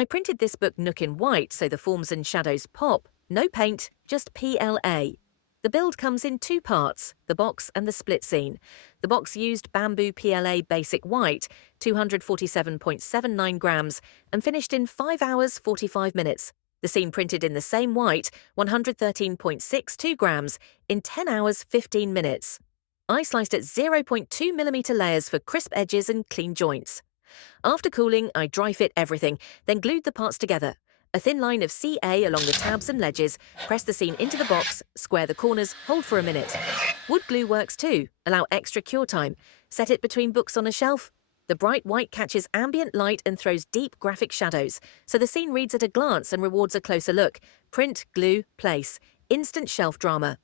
I printed this book Nook in white so the forms and shadows pop. No paint, just PLA. The build comes in two parts, the box and the split scene. The box used Bambu PLA Basic White, 247.79 grams, and finished in 5 hours 45 minutes. The scene printed in the same white, 113.62 grams, in 10 hours 15 minutes. I sliced at 0.2mm layers for crisp edges and clean joints. After cooling, I dry fit everything, then glued the parts together. A thin line of CA along the tabs and ledges, press the scene into the box, square the corners, hold for a minute. Wood glue works too, allow extra cure time. Set it between books on a shelf. The bright white catches ambient light and throws deep graphic shadows, so the scene reads at a glance and rewards a closer look. Print, glue, place. Instant shelf drama.